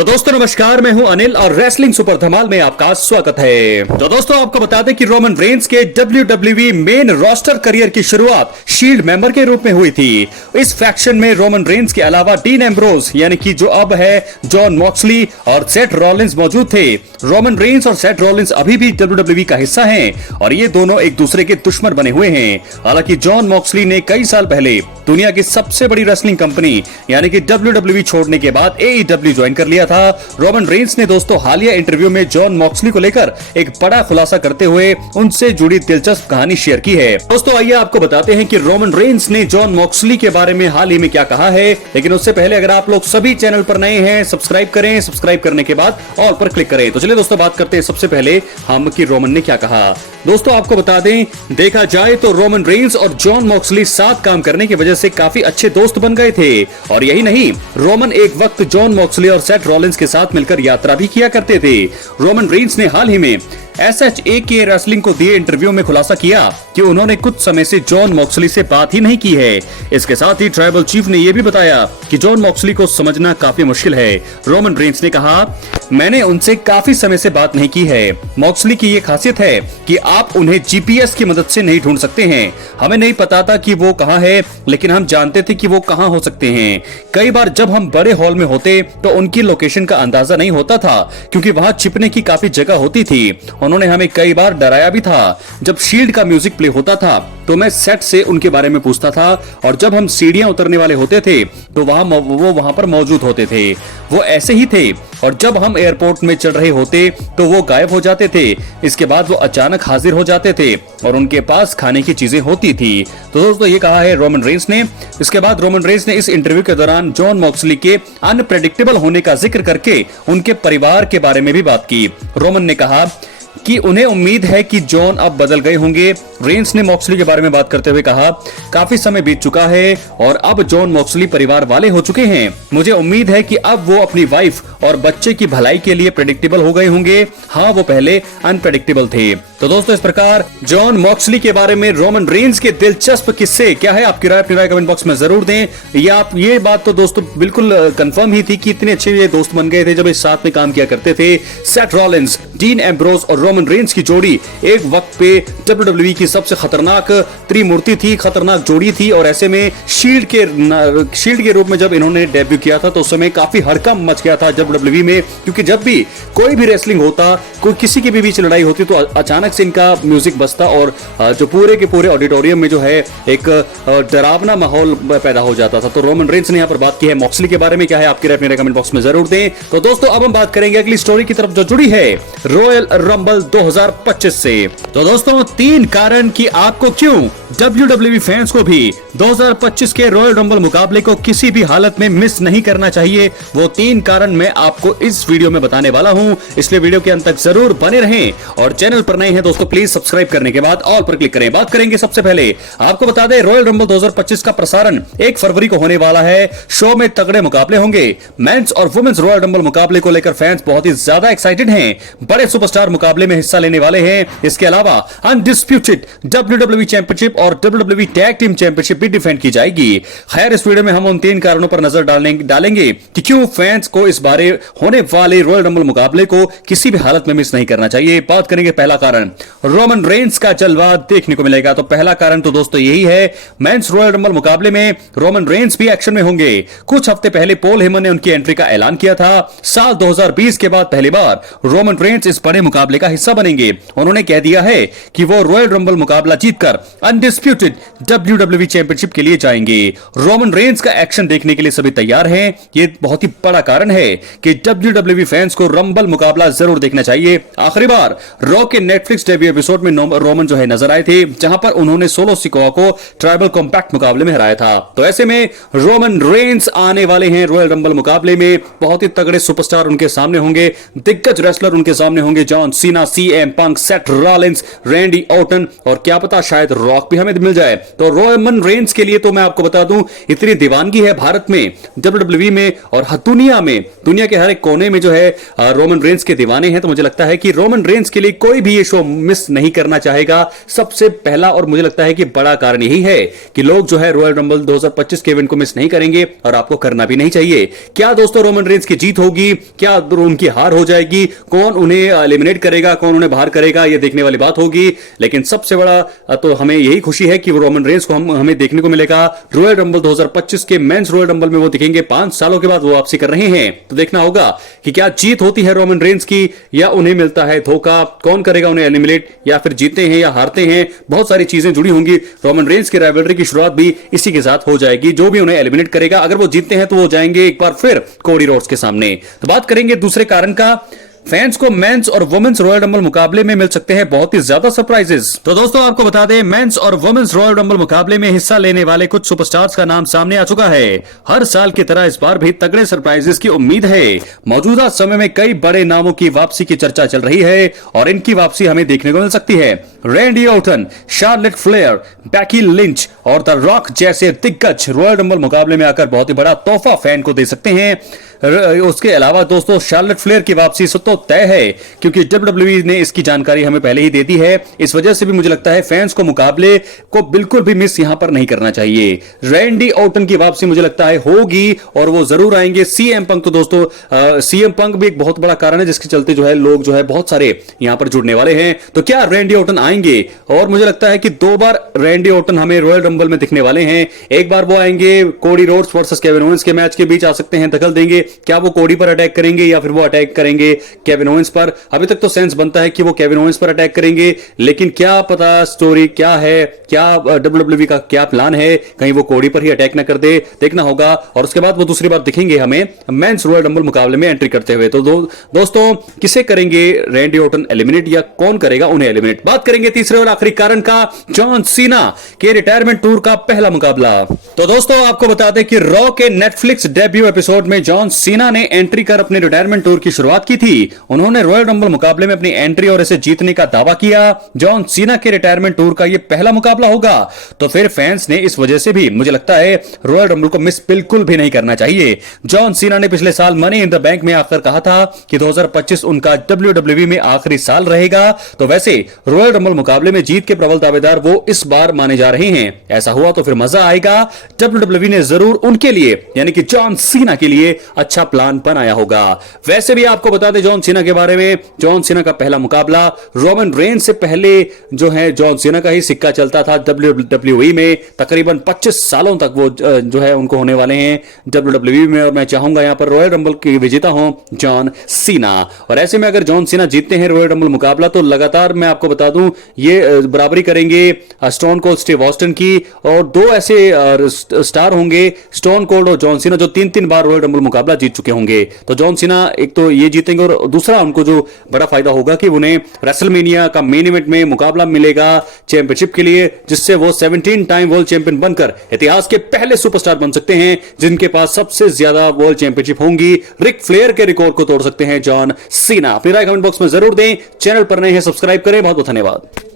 तो दोस्तों नमस्कार, मैं हूं अनिल और रेसलिंग सुपर धमाल में आपका स्वागत है। तो दोस्तों आपको बता दें कि रोमन रेंस के WWE मेन रोस्टर करियर की शुरुआत शील्ड मेंबर के रूप में हुई थी। इस फैक्शन में रोमन रेंस के अलावा डीन एम्ब्रोज यानी कि जो अब है जॉन मॉक्सली और सेथ रॉलिंस मौजूद थे। रोमन रेंस और सेथ रॉलिंस अभी भी WWE का हिस्सा हैं और ये दोनों एक दूसरे के दुश्मन बने हुए हैं। हालांकि जॉन मॉक्सली ने कई साल पहले दुनिया की सबसे बड़ी रेसलिंग कंपनी यानी कि WWE छोड़ने के बाद AEW ज्वाइन कर लिया था। रोमन रेंस ने दोस्तों हालिया इंटरव्यू में जॉन मॉक्सली को लेकर एक बड़ा खुलासा करते हुए उनसे जुड़ी दिलचस्प कहानी शेयर की है। दोस्तों आइए आपको बताते हैं कि रोमन रेंस ने जॉन मॉक्सली के बारे में हाल ही में क्या कहा है। लेकिन उससे पहले अगर आप लोग सभी चैनल पर नए हैं सब्सक्राइब करें, सब्सक्राइब करने के बाद ऑल पर क्लिक करें। तो चलिए दोस्तों बात करते हैं सबसे पहले हम कि रोमन ने क्या कहा। दोस्तों आपको बता दें, देखा जाए तो रोमन रेंस और जॉन मॉक्सली साथ काम करने की वजह से काफी अच्छे दोस्त बन गए थे। और यही नहीं, रोमन एक वक्त जॉन मॉक्सली और सेथ रॉलिंस के साथ मिलकर यात्रा भी किया करते थे। रोमन रेंस ने हाल ही में SHAK रेसलिंग को दिए इंटरव्यू में खुलासा किया कि उन्होंने कुछ समय से जॉन मॉक्सली से बात ही नहीं की है। इसके साथ ही ट्राइबल चीफ ने यह भी बताया कि जॉन मॉक्सली को समझना काफी मुश्किल है। रोमन रेंस ने कहा, मैंने उनसे काफी समय से बात नहीं की है। मॉक्सली की ये खासियत है कि आप उन्हें GPS की मदद से नहीं ढूंढ सकते हैं। हमें नहीं पता था कि वो कहाँ है, लेकिन हम जानते थे कि वो कहाँ हो सकते हैं। कई बार जब हम बड़े हॉल में होते तो उनकी लोकेशन का अंदाजा नहीं होता था क्योंकि वहां छिपने की काफी जगह होती थी। उन्होंने हमें कई बार डराया भी था। जब शील्ड का म्यूजिक प्ले होता था तो मैं सेट से उनके बारे में पूछता था और जब हम सीढ़ियां उतरने वाले होते थे तो वो वहां पर मौजूद होते थे। वो ऐसे ही थे और जब हम एयरपोर्ट में चल रहे होते तो वो गायब हो जाते थे। इसके बाद वो अचानक हाजिर हो जाते थे और उनके पास खाने की चीजें होती थी। तो दोस्तों ये कहा है रोमन रेंस ने। इसके बाद रोमन रेंस ने इस इंटरव्यू के दौरान जॉन मॉक्सली के अनप्रेडिक्टेबल होने का जिक्र करके उनके परिवार के बारे में भी बात की। रोमन ने कहा कि उन्हें उम्मीद है कि जॉन अब बदल गए होंगे। रेंस ने मॉक्सली के बारे में बात करते हुए कहा, काफी समय बीत चुका है और अब जॉन मॉक्सली परिवार वाले हो चुके हैं। मुझे उम्मीद है कि अब वो अपनी वाइफ और बच्चे की भलाई के लिए प्रेडिक्टेबल हो गए होंगे। हाँ, वो पहले अनप्रेडिक्टेबल थे। तो दोस्तों इस प्रकार जॉन मॉक्सली के बारे में रोमन रेंस के दिलचस्प किस्से। क्या है आपकी राय? अपनी राय कमेंट बॉक्स में जरूर दें। ये बात तो दोस्तों बिल्कुल कंफर्म ही थी कि इतने अच्छे ये दोस्त बन गए थे जब इस साथ में काम किया करते थे। सेथ रॉलिंस, डीन एम्ब्रोज और रोमन रेंस की जोड़ी एक वक्त पे WWE की सबसे खतरनाक त्रिमूर्ति थी, खतरनाक जोड़ी थी। और ऐसे में शील्ड के रूप में जब इन्होंने डेब्यू किया था तो उस समय काफी हड़कंप मच गया था WWE में, क्योंकि जब भी कोई भी रेसलिंग होता, कोई किसी के भी बीच लड़ाई होती तो अचानक से इनका म्यूजिक बजता और जो पूरे के पूरे ऑडिटोरियम में जो है एक डरावना माहौल पैदा हो जाता था। तो रोमन रेंस ने यहाँ पर बात की है मॉक्सली के बारे में। क्या है आपकी राय? मेरे कमेंट बॉक्स में जरूर दें। तो दोस्तों अब हम बात करेंगे अगली स्टोरी की तरफ जो जुड़ी है रॉयल रंबल 2025 से। तो दोस्तों 3 कारण कि आपको क्यों WWE फैंस को भी 2025 के रॉयल रंबल मुकाबले को किसी भी हालत में मिस नहीं करना चाहिए, वो 3 कारण मैं आपको इस वीडियो में बताने वाला हूं। इसलिए वीडियो के अंत तक जरूर बने रहें और चैनल पर नए हैं दोस्तों प्लीज सब्सक्राइब करने के बाद ऑल पर क्लिक करें। बात करेंगे सबसे पहले, आपको बता दें रॉयल रंबल 2025 का प्रसारण 1 फरवरी को होने वाला है। शो में तगड़े मुकाबले होंगे। मेंस और वुमेन्स रॉयल रंबल मुकाबले को लेकर फैंस बहुत ही ज्यादा एक्साइटेड हैं। बड़े सुपरस्टार मुकाबले में हिस्सा लेने वाले हैं। इसके अलावा अनडिस्प्यूटेड WWE चैंपियनशिप और WWE टैग टीम चैंपियनशिप भी डिफेंड की जाएगी। खैर इस वीडियो में हम उन 3 कारणों पर नजर डालेंगे कि क्यों फैंस को इस बारे होने वाले रॉयल रंबल मुकाबले को किसी भी हालत में मिस नहीं करना चाहिए। बात करेंगे पहला कारण, रोमन रेंस का जलवा देखने को मिलेगा। तो पहला कारण तो दोस्तों यही है, मेंस रॉयल रंबल मुकाबले में रोमन रेंस भी एक्शन में होंगे। कुछ हफ्ते पहले पॉल हेमन ने उनकी एंट्री का ऐलान किया था। साल 2020 के बाद पहली बार रोमन रेंस इस बड़े मुकाबले का हिस्सा बनेंगे। उन्होंने कह दिया है कि वो रॉयल रंबल मुकाबला जीतकर अनडिस्प्यूटेड WWE चैंपियनशिप के लिए जाएंगे। रोमन रेंस का एक्शन देखने के लिए सभी तैयार हैं। ये बहुत ही बड़ा कारण है कि WWE फैंस को रंबल मुकाबला जरूर देखना चाहिए। आखिरी बार रॉ के नेटफ्लिक्स डेब्यू एपिसोड में रोमन जो है नजर आए थे, जहां पर उन्होंने सोलो सिकोआ को ट्राइबल कॉम्पैक्ट मुकाबले में हराया था। तो ऐसे में रोमन रेंस आने वाले हैं रॉयल रंबल मुकाबले में। बहुत ही तगड़े सुपरस्टार उनके सामने होंगे, दिग्गज रेसलर उनके सामने होंगे, जॉन सीना, CM पंक, सेथ रॉलिंस, रैंडी ऑर्टन और क्या पता शायद रॉक भी हमें मिल जाए। तो रोमन रेंस के लिए तो मैं आपको बता दूं, इतनी दीवानगी है भारत में, डब्ल्यूडब्ल्यूई में और दुनिया में, दुनिया के हर एक कोने में जो है रोमन रेंस के दीवाने हैं। तो मुझे लगता है कि रोमन रेंस के लिए कोई भी ये शो मिस नहीं करना चाहेगा। सबसे पहला और मुझे लगता है कि बड़ा कारण यही है कि लोग जो है रॉयल रंबल 2025 के इवेंट को मिस नहीं करेंगे और आपको करना भी नहीं चाहिए। क्या दोस्तों रोमन रेंस की जीत होगी, क्या उनकी हार हो जाएगी, कौन उन्हें एलिमिनेट करेगा, कौन उन्हें बाहर करेगा, ये देखने वाली बात होगी। लेकिन सबसे बड़ा तो हमें यही खुशी है कि रोमन रेंस को हमें देखने को मिलेगा रॉयल रंबल 2025 के मेंस रॉयल रंबल में। वो दिखेंगे 5 सालों के बाद वो वापसी कर रहे हैं। तो देखना होगा कि क्या जीत होती है रोमन रेंस की या उन्हें मिलता है धोखा, कौन करेगा उन्हें एलिमिनेट, या फिर जीते हैं या हारते हैं। बहुत सारी चीजें जुड़ी होंगी। रोमन रेंस की राइवलरी की शुरुआत भी इसी के साथ हो जाएगी। जो भी उन्हें एलिमिनेट करेगा, अगर वो जीतते हैं तो वो जाएंगे एक बार फिर कोडी रोड्स के सामने। तो बात करेंगे दूसरे कारण का, फैंस को मेंस और वुमेन्स रॉयल रंबल मुकाबले में मिल सकते हैं बहुत ही ज्यादा सरप्राइजेस। तो दोस्तों आपको बता दें, मेंस और वुमेन्स रॉयल रंबल मुकाबले में हिस्सा लेने वाले कुछ सुपरस्टार्स का नाम सामने आ चुका है। हर साल की तरह इस बार भी तगड़े सरप्राइजेस की उम्मीद है। मौजूदा समय में कई बड़े नामों की वापसी की चर्चा चल रही है और इनकी वापसी हमें देखने को मिल सकती है। Randy Orton, Charlotte Flair, Becky Lynch और द रॉक जैसे दिग्गज रॉयल रंबल मुकाबले में आकर बहुत ही बड़ा तोहफा फैन को दे सकते हैं। उसके अलावा दोस्तों शार्लेट फ्लेयर की वापसी तो तय है, क्योंकि डब्ल्यूडब्ल्यूई ने इसकी जानकारी हमें पहले ही दे दी है। इस वजह से भी मुझे लगता है फैंस को मुकाबले को बिल्कुल भी मिस यहां पर नहीं करना चाहिए। रैंडी ऑर्टन की वापसी मुझे लगता है होगी और वो जरूर आएंगे। सीएम पंक, तो दोस्तों सीएम पंक भी एक बहुत बड़ा कारण है जिसके चलते जो है लोग जो है बहुत सारे यहां पर जुड़ने वाले हैं। तो क्या रैंडी ऑर्टन आएंगे? और मुझे लगता है कि 2 बार रैंडी ऑर्टन हमें रॉयल रंबल में दिखने वाले हैं। एक बार वो आएंगे Cody Rhodes versus Kevin Owens के मैच के बीच आ सकते हैं, दखल देंगे। क्या वो कोडी पर अटैक करेंगे या फिर वो अटैक करेंगे केविन ओवेंस पर? अभी तक तो सेंस बनता है कि वो केविन ओवेंस पर अटैक करेंगे, लेकिन क्या पता स्टोरी क्या है, क्या डब्ल्यूडब्ल्यूई का क्या प्लान है, कहीं वो कोडी पर ही अटैक ना कर दे, देखना होगा। और उसके बाद वो दूसरी बार दिखेंगे हमें मेंस रॉयल रंबल मुकाबले में एंट्री करते हुए। तो दोस्तों किसे करेंगे रैंडी ऑर्टन एलिमिनेट या कौन करेगा उन्हें एलिमिनेट? बात करेंगे तीसरे और आखिरी कारण का, जॉन सीना के रिटायरमेंट टूर का पहला मुकाबला। तो दोस्तों आपको बता दें कि रॉ के नेटफ्लिक्स डेब्यू एपिसोड में जॉन सीना ने एंट्री कर अपने रिटायरमेंट टूर की शुरुआत की थी। उन्होंने रॉयल रंबल मुकाबले में अपनी एंट्री और इसे जीतने का दावा किया। जॉन सीना के रिटायरमेंट टूर का यह पहला मुकाबला होगा, तो फिर फैंस ने इस वजह से भी मुझे लगता है रॉयल रंबल को मिस बिल्कुल भी नहीं करना चाहिए। जॉन सीना ने पिछले साल मनी इन द बैंक में आकर कहा था कि 2025 उनका डब्ल्यूडब्ल्यूई में आखिरी साल रहेगा। तो वैसे रॉयल रंबल मुकाबले में जीत के प्रबल दावेदार वो इस बार माने जा रहे हैं। ऐसा हुआ तो फिर मजा आएगा। डब्ल्यूडब्ल्यूई ने जरूर उनके लिए यानी कि जॉन सीना के लिए अच्छा प्लान बनाया होगा। वैसे भी आपको बता दें जॉन सीना के बारे में, जॉन सीना का पहला मुकाबला रोमन रेंस से पहले जो है जॉन सीना का ही सिक्का चलता था डब्ल्यूडब्ल्यूई में। तकरीबन 25 सालों तक वो जो है उनको होने वाले हैं डब्ल्यूडब्ल्यूई में, और मैं चाहूंगा यहां पर रॉयल रंबल की विजेता हो जॉन सीना। और ऐसे में अगर जॉन सीना जीतते हैं रॉयल रंबल मुकाबला, तो लगातार मैं आपको बता दूं ये बराबरी करेंगे स्टोन कोल्ड स्टीव ऑस्टिन की, और 2 ऐसे स्टार होंगे स्टोन कोल्ड और जॉन सीना जो 3-3 बार रॉयल रंबल मुकाबला जीत चुके होंगे। तो जॉन सीना एक तो ये जीतेंगे और दूसरा उनको जो बड़ा फायदा होगा कि उन्हें रेसलमेनिया का मेन इवेंट में मुकाबला मिलेगा चैंपियनशिप के लिए, जिससे वो 17 टाइम वर्ल्ड चैंपियन बनकर इतिहास के पहले सुपरस्टार बन सकते हैं जिनके पास सबसे ज्यादा वर्ल्ड चैंपियनशिप होंगी। रिक फ्लेयर के रिकॉर्ड को तोड़ सकते हैं जॉन सीना। अपनी राय कमेंट बॉक्स में जरूर दें। चैनल पर नए हैं सब्सक्राइब करें। बहुत बहुत धन्यवाद।